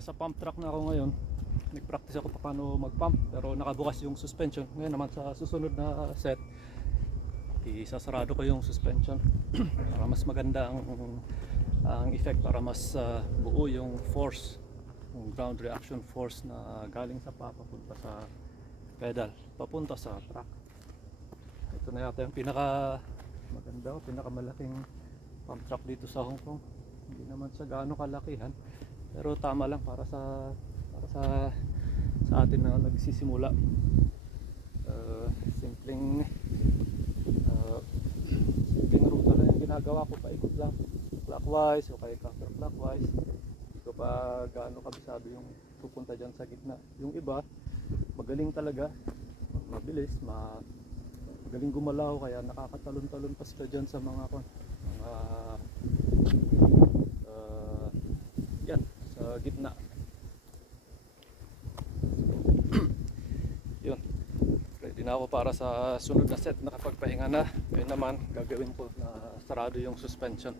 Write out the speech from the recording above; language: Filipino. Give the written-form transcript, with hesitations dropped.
Nasa pump track na ako ngayon. Nag-practice ako paano mag-pump pero nakabukas yung suspension. Ngayon naman sa susunod na set, isasarado ko yung suspension para mas maganda ang effect, para mas buo yung force, yung ground reaction force na galing sa paa papunta sa pedal, papunta sa track. Ito na yata yung pinaka maganda o pinakamalaking pump track dito sa Hong Kong. Hindi naman siya gaano kalakihan pero tama lang para sa atin na nagsisimula. Simpleng ruta lang yung ginagawa ko, paikot lang clockwise o kaya counterclockwise. Hindi ko pa gaano kabisado yung pupunta dyan sa gitna. Yung iba magaling talaga, mabilis, magaling gumalaw, kaya nakakatalon-talon pa sila dyan sa mga yan, sa gitna. Yun, ready na ako para sa sunod na set. Nakapagpahinga na. Ngayon naman gagawin ko na sarado yung suspension.